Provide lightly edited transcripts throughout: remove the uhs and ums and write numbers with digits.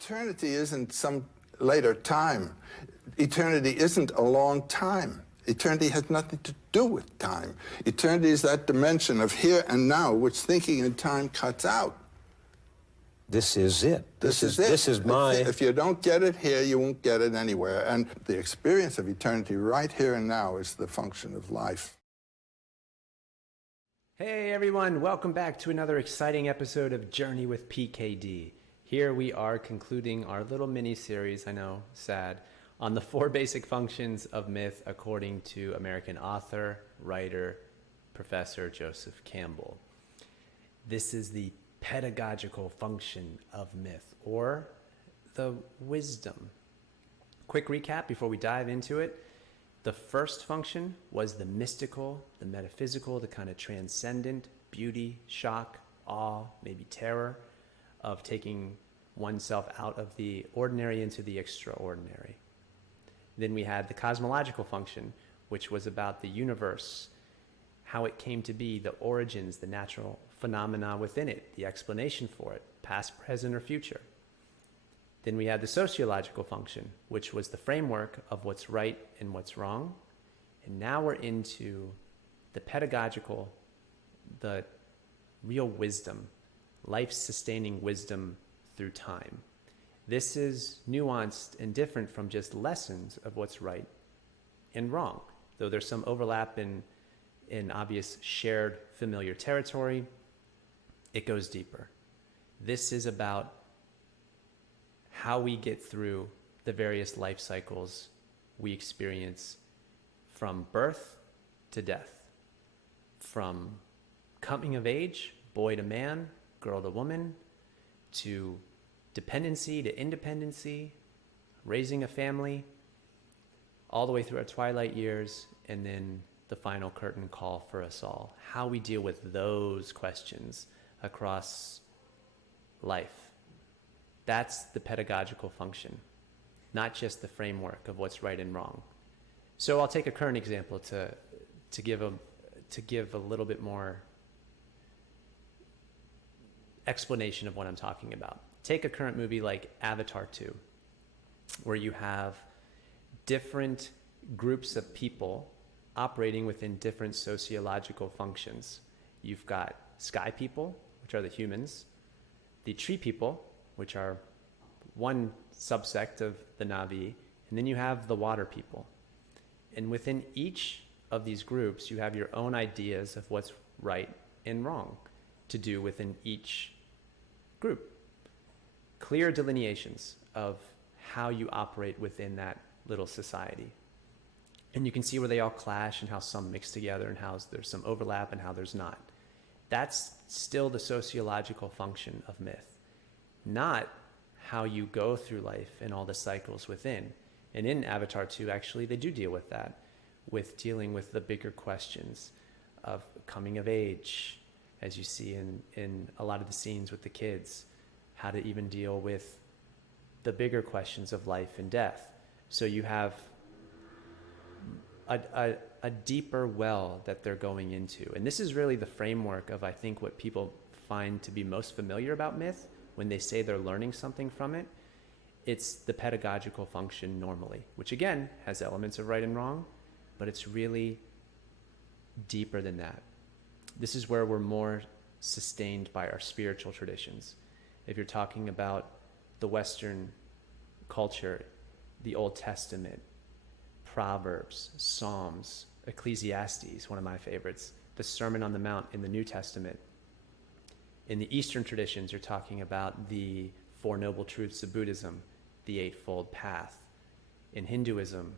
Eternity isn't some later time. Eternity isn't a long time. Eternity has nothing to do with time. Eternity is that dimension of here and now, which thinking in time cuts out. This is it. This is my... If you don't get it here, you won't get it anywhere. And the experience of eternity right here and now is the function of life. Hey everyone, welcome back to another exciting episode of Journey with PKD. Here we are concluding our little mini-series, I know, sad, on the 4 basic functions of myth according to American author, writer, professor Joseph Campbell. This is the pedagogical function of myth, or the wisdom. Quick recap before we dive into it. The first function was the mystical, the metaphysical, the kind of transcendent beauty, shock, awe, maybe terror of taking oneself out of the ordinary into the extraordinary. Then we had the cosmological function, which was about the universe, how it came to be, the origins, the natural phenomena within it, the explanation for it, past, present, or future. Then we had the sociological function, which was the framework of what's right and what's wrong. And now we're into the pedagogical, the real wisdom, life-sustaining wisdom through time. This is nuanced and different from just lessons of what's right and wrong, though there's some overlap in obvious shared familiar territory. It goes deeper. This is about how we get through the various life cycles we experience from birth to death, from coming of age, boy to man, girl to woman, to dependency to independency, raising a family, all the way through our twilight years, and then the final curtain call for us all. How we deal with those questions across life. That's the pedagogical function, not just the framework of what's right and wrong. So I'll take a current example to give a little bit more explanation of what I'm talking about. Take a current movie like Avatar 2, where you have different groups of people operating within different sociological functions. You've got sky people, which are the humans, the tree people, which are one subsect of the Na'vi, and then you have the water people. And within each of these groups, you have your own ideas of what's right and wrong to do within each group. Clear delineations of how you operate within that little society. And you can see where they all clash and how some mix together and how there's some overlap and how there's not. That's still the sociological function of myth, not how you go through life and all the cycles within. And in Avatar 2, actually, they do deal with that, with dealing with the bigger questions of coming of age, as you see in a lot of the scenes with the kids, how to even deal with the bigger questions of life and death. So you have a deeper well that they're going into. And this is really the framework of, I think, what people find to be most familiar about myth when they say they're learning something from it. It's the pedagogical function normally, which again has elements of right and wrong, but it's really deeper than that. This is where we're more sustained by our spiritual traditions. If you're talking about the Western culture, the Old Testament, Proverbs, Psalms, Ecclesiastes, one of my favorites, the Sermon on the Mount in the New Testament. In the Eastern traditions, you're talking about the Four Noble Truths of Buddhism, the Eightfold Path. In Hinduism,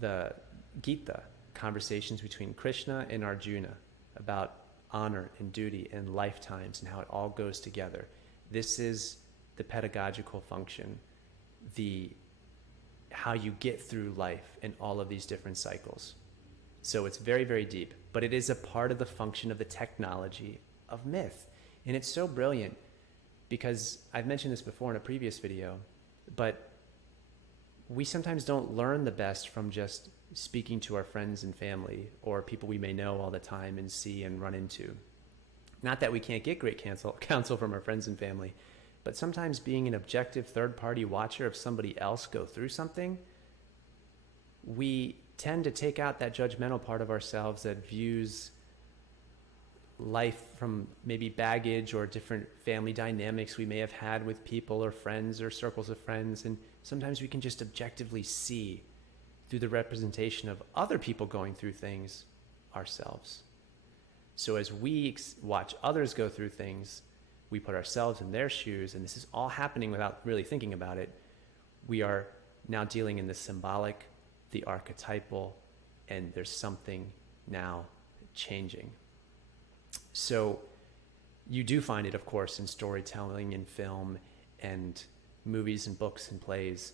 the Gita, conversations between Krishna and Arjuna about honor and duty and lifetimes and how it all goes together. This is the pedagogical function, how you get through life in all of these different cycles. So it's very, very deep, but it is a part of the function of the technology of myth. And it's so brilliant because I've mentioned this before in a previous video, but we sometimes don't learn the best from just speaking to our friends and family or people we may know all the time and see and run into. Not that we can't get great counsel from our friends and family, But sometimes being an objective third-party watcher of somebody else go through something, we tend to take out that judgmental part of ourselves that views life from maybe baggage or different family dynamics we may have had with people or friends or circles of friends. And sometimes we can just objectively see through the representation of other people going through things ourselves. So as we watch others go through things, we put ourselves in their shoes, and this is all happening without really thinking about it. We are now dealing in the symbolic, the archetypal, and there's something now changing. So you do find it, of course, in storytelling, in film, and movies and books and plays,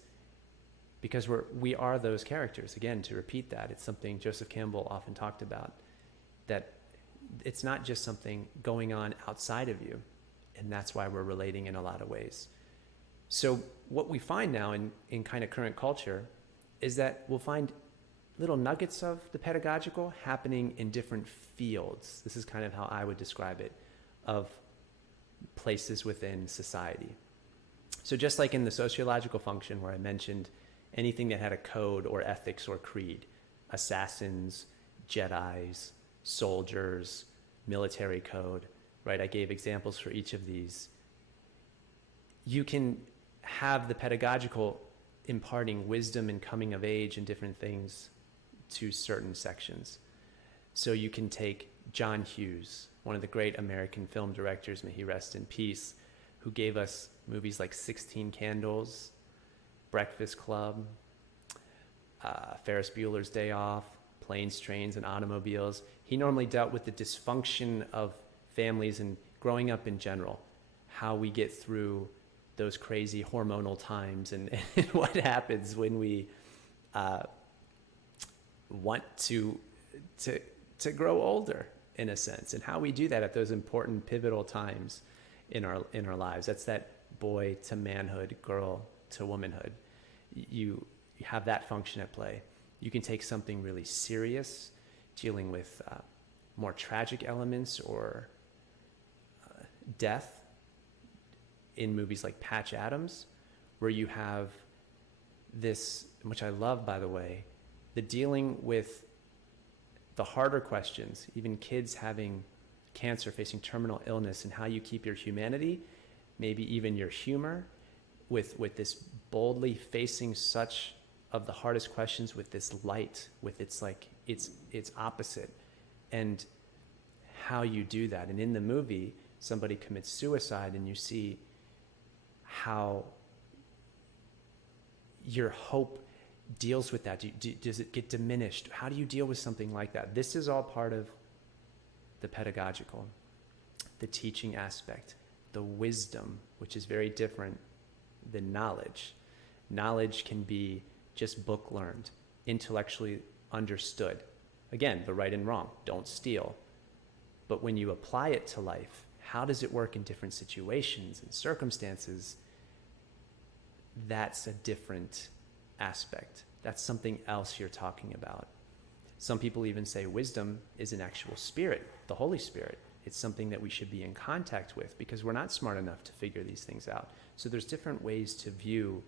because we are those characters. Again, to repeat that, it's something Joseph Campbell often talked about, that it's not just something going on outside of you, and that's why we're relating in a lot of ways. So what we find now in kind of current culture is that we'll find little nuggets of the pedagogical happening in different fields. This is kind of how I would describe it, of places within society. So just like in the sociological function where I mentioned anything that had a code or ethics or creed, assassins, Jedis, soldiers, military code, right? I gave examples for each of these. You can have the pedagogical imparting wisdom and coming of age and different things to certain sections. So you can take John Hughes, one of the great American film directors, may he rest in peace, who gave us movies like 16 Candles, Breakfast Club, Ferris Bueller's Day Off, Planes, Trains, and Automobiles. He normally dealt with the dysfunction of families and growing up in general, how we get through those crazy hormonal times and what happens when we want to grow older, in a sense, and how we do that at those important pivotal times in our lives. That's that boy to manhood, girl to womanhood. You have that function at play. You can take something really serious, dealing with more tragic elements or death, in movies like Patch Adams, where you have this, which I love, by the way, the dealing with the harder questions, even kids having cancer, facing terminal illness, and how you keep your humanity, maybe even your humor, with this boldly facing such of the hardest questions with this light, with its opposite, and how you do that. And in the movie, somebody commits suicide, and you see how your hope deals with that. Does it get diminished? How do you deal with something like that? This is all part of the pedagogical, the teaching aspect, the wisdom, which is very different than knowledge. Knowledge can be just book learned, intellectually understood. Again, the right and wrong, don't steal. But when you apply it to life, how does it work in different situations and circumstances? That's a different aspect. That's something else you're talking about. Some people even say wisdom is an actual spirit, the Holy Spirit. It's something that we should be in contact with because we're not smart enough to figure these things out. So there's different ways to view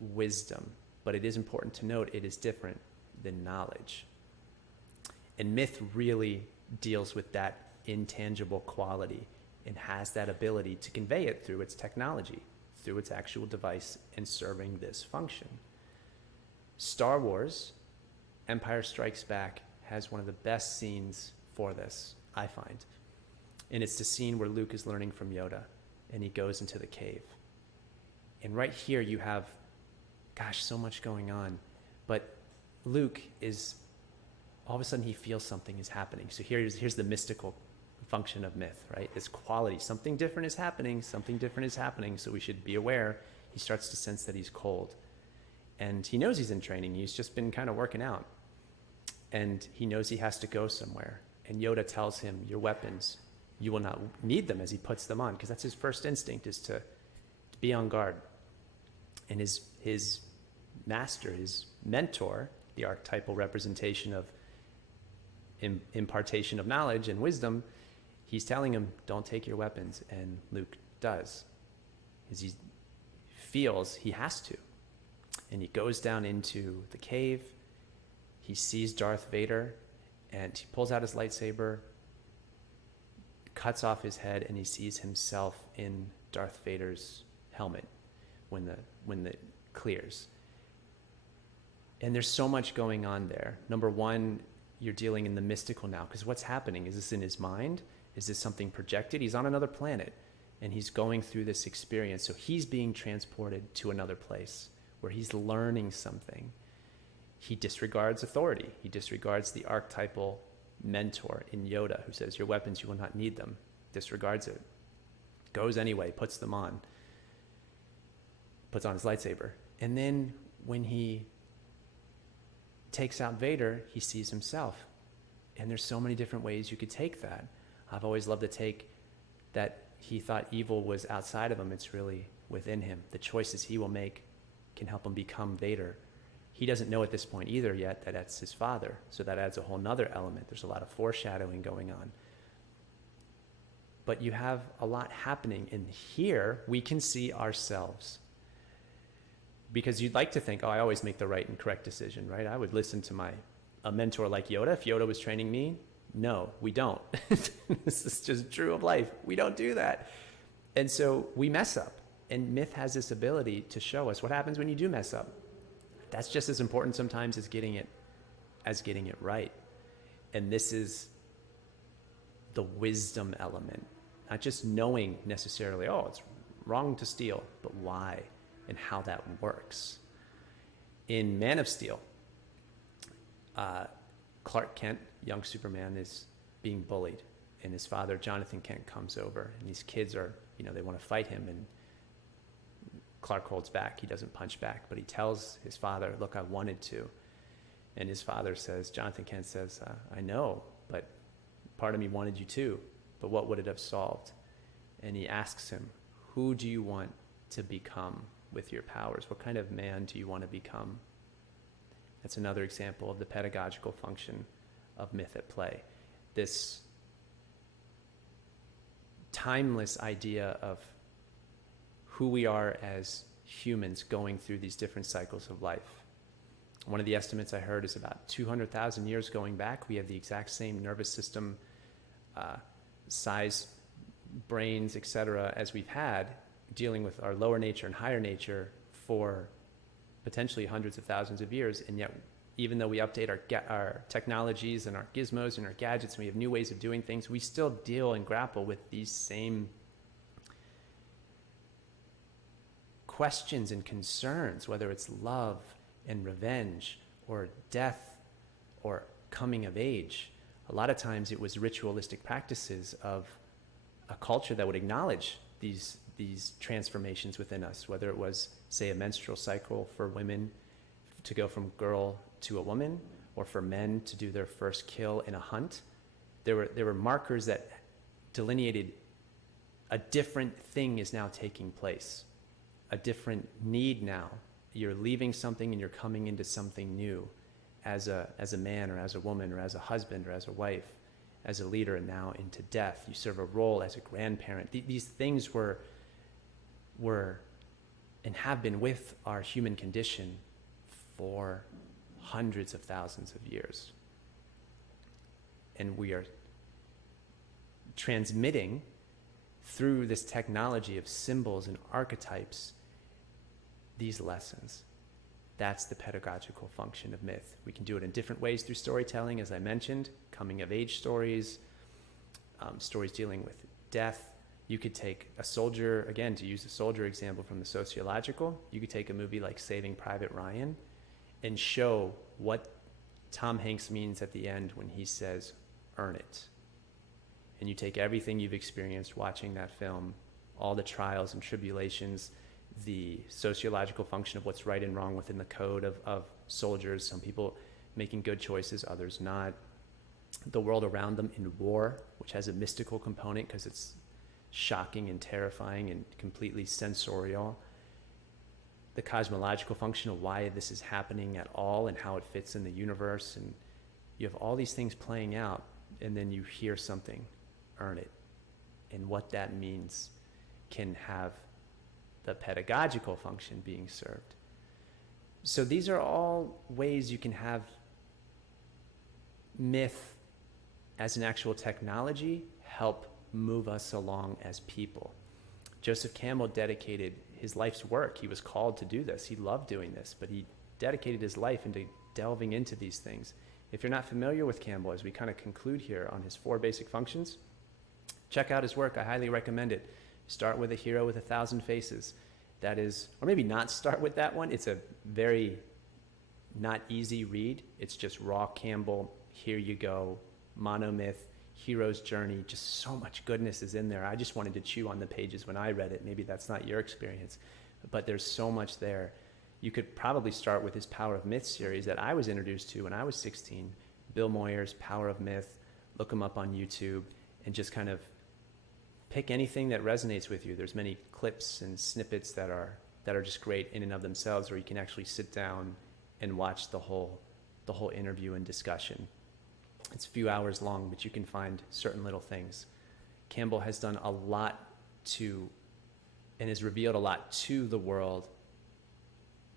wisdom, but it is important to note it is different than knowledge. And myth really deals with that intangible quality and has that ability to convey it through its technology, through its actual device, and serving this function. Star Wars, Empire Strikes Back, has one of the best scenes for this, I find. And it's the scene where Luke is learning from Yoda, and he goes into the cave. And right here you have, so much going on. But Luke is, all of a sudden he feels something is happening. So here's the mystical function of myth, right? This quality, something different is happening, so we should be aware. He starts to sense that he's cold. And he knows he's in training. He's just been kind of working out. And he knows he has to go somewhere. And Yoda tells him, your weapons, you will not need them, as he puts them on, because that's his first instinct, is to be on guard. And his master, his mentor, the archetypal representation of impartation of knowledge and wisdom, he's telling him, don't take your weapons. And Luke does is he feels he has to. And he goes down into the cave. He sees Darth Vader, and he pulls out his lightsaber, cuts off his head, and he sees himself in Darth Vader's helmet when the clears. And there's so much going on there. Number one, you're dealing in the mystical now, because what's happening? Is this in his mind? Is this something projected? He's on another planet, and he's going through this experience. So he's being transported to another place where he's learning something. He disregards authority. He disregards the archetypal mentor in Yoda who says, your weapons, you will not need them. Disregards it. Goes anyway, puts them on. Puts on his lightsaber. And then when he takes out Vader, he sees himself. And there's so many different ways you could take that. I've always loved to take that he thought evil was outside of him. It's really within him. The choices he will make can help him become Vader. He doesn't know at this point either yet that that's his father. So that adds a whole nother element. There's a lot of foreshadowing going on. But you have a lot happening. And here we can see ourselves. Because you'd like to think, oh, I always make the right and correct decision, right? I would listen to a mentor like Yoda if Yoda was training me. No, we don't. This is just true of life. We don't do that. And so we mess up. And myth has this ability to show us what happens when you do mess up. That's just as important sometimes as getting it right. And this is the wisdom element. Not just knowing necessarily, oh, it's wrong to steal, but why and how that works. In Man of Steel, Clark Kent, young Superman, is being bullied. And his father, Jonathan Kent, comes over. And these kids are, they want to fight him. And Clark holds back. He doesn't punch back. But he tells his father, look, I wanted to. And his father says, Jonathan Kent says, I know, but part of me wanted you to. But what would it have solved? And he asks him, who do you want to become with your powers? What kind of man do you want to become? That's another example of the pedagogical function of myth at play. This timeless idea of who we are as humans going through these different cycles of life. One of the estimates I heard is about 200,000 years going back, we have the exact same nervous system, size, brains, etc., as we've had, dealing with our lower nature and higher nature for potentially hundreds of thousands of years. And yet, even though we update our technologies and our gizmos and our gadgets, and we have new ways of doing things, we still deal and grapple with these same questions and concerns, whether it's love and revenge or death or coming of age. A lot of times it was ritualistic practices of a culture that would acknowledge these transformations within us, whether it was, say, a menstrual cycle for women to go from girl to a woman, or for men to do their first kill in a hunt. There were markers that delineated a different thing is now taking place, a different need now. You're leaving something and you're coming into something new as a man or as a woman or as a husband or as a wife, as a leader, and now into death. You serve a role as a grandparent. These things were and have been with our human condition for hundreds of thousands of years. And we are transmitting through this technology of symbols and archetypes these lessons. That's the pedagogical function of myth. We can do it in different ways through storytelling, as I mentioned, coming of age stories, stories dealing with death. You could take a soldier, again, to use the soldier example from the sociological, you could take a movie like Saving Private Ryan and show what Tom Hanks means at the end when he says, earn it. And you take everything you've experienced watching that film, all the trials and tribulations, the sociological function of what's right and wrong within the code of soldiers, some people making good choices, others not. The world around them in war, which has a mystical component because it's shocking and terrifying and completely sensorial. The cosmological function of why this is happening at all and how it fits in the universe. And you have all these things playing out, and then you hear something, earn it, and what that means. can have the pedagogical function being served. So these are all ways you can have myth as an actual technology help move us along as people. Joseph Campbell dedicated his life's work. He was called to do this. He loved doing this, but he dedicated his life into delving into these things. If you're not familiar with Campbell, as we kind of conclude here on his 4 basic functions, check out his work. I highly recommend it. Start with A Hero with 1,000 Faces. That is, or maybe not start with that one. It's a very not easy read. It's just raw Campbell, here you go, monomyth, hero's journey. Just so much goodness is in there. I just wanted to chew on the pages when I read it. Maybe that's not your experience, but there's so much there. You could probably start with his Power of Myth series that I was introduced to when I was 16. Bill Moyer's Power of Myth. Look him up on YouTube and just kind of pick anything that resonates with you. There's many clips and snippets that are just great in and of themselves, or you can actually sit down and watch the whole interview and discussion. It's a few hours long, but you can find certain little things. Campbell has done a lot to, and has revealed a lot to the world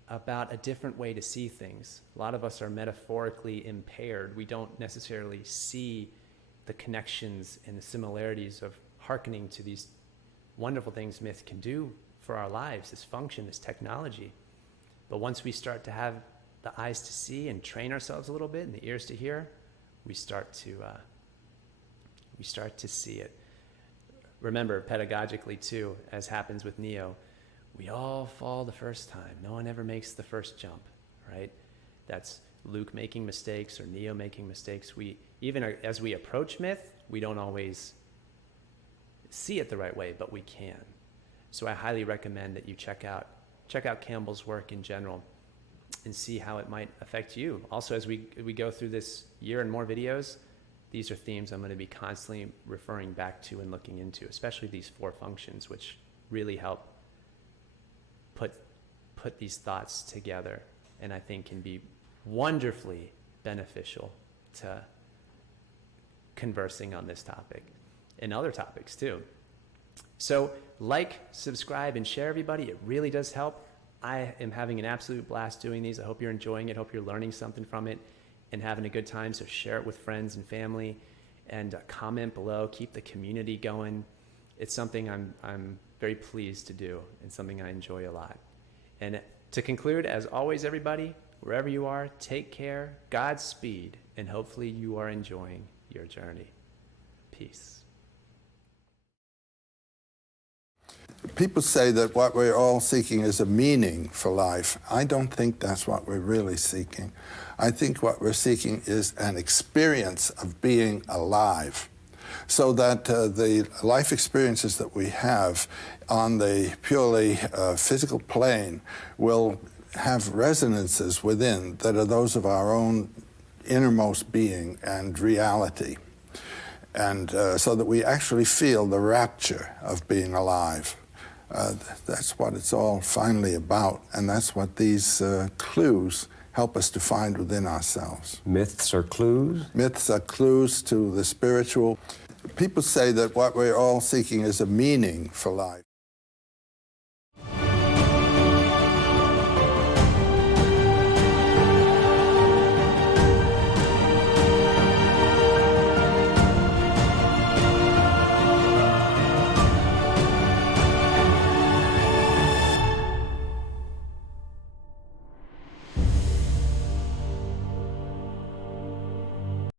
about a different way to see things. A lot of us are metaphorically impaired. We don't necessarily see the connections and the similarities of hearkening to these wonderful things myth can do for our lives, this function, this technology. But once we start to have the eyes to see and train ourselves a little bit and the ears to hear, we start to see it. Remember, pedagogically too, as happens with Neo, we all fall the first time. No one ever makes the first jump, right? That's Luke making mistakes or Neo making mistakes. Even as we approach myth, we don't always see it the right way, but we can. So I highly recommend that you check out Campbell's work in general and see how it might affect you. Also, as we go through this year and more videos, these are themes I'm going to be constantly referring back to and looking into, especially these 4 functions, which really help put these thoughts together, and I think can be wonderfully beneficial to conversing on this topic and other topics too. So like, subscribe, and share, everybody. It really does help. I am having an absolute blast doing these. I hope you're enjoying it. Hope you're learning something from it and having a good time. So share it with friends and family, and comment below. Keep the community going. It's something I'm very pleased to do, and something I enjoy a lot. And to conclude, as always, everybody, wherever you are, take care, Godspeed, and hopefully you are enjoying your journey. Peace. People say that what we're all seeking is a meaning for life. I don't think that's what we're really seeking. I think what we're seeking is an experience of being alive, so that the life experiences that we have on the purely physical plane will have resonances within that are those of our own innermost being and reality. And so that we actually feel the rapture of being alive. That's what it's all finally about, and that's what these clues help us to find within ourselves. Myths are clues? Myths are clues to the spiritual. People say that what we're all seeking is a meaning for life.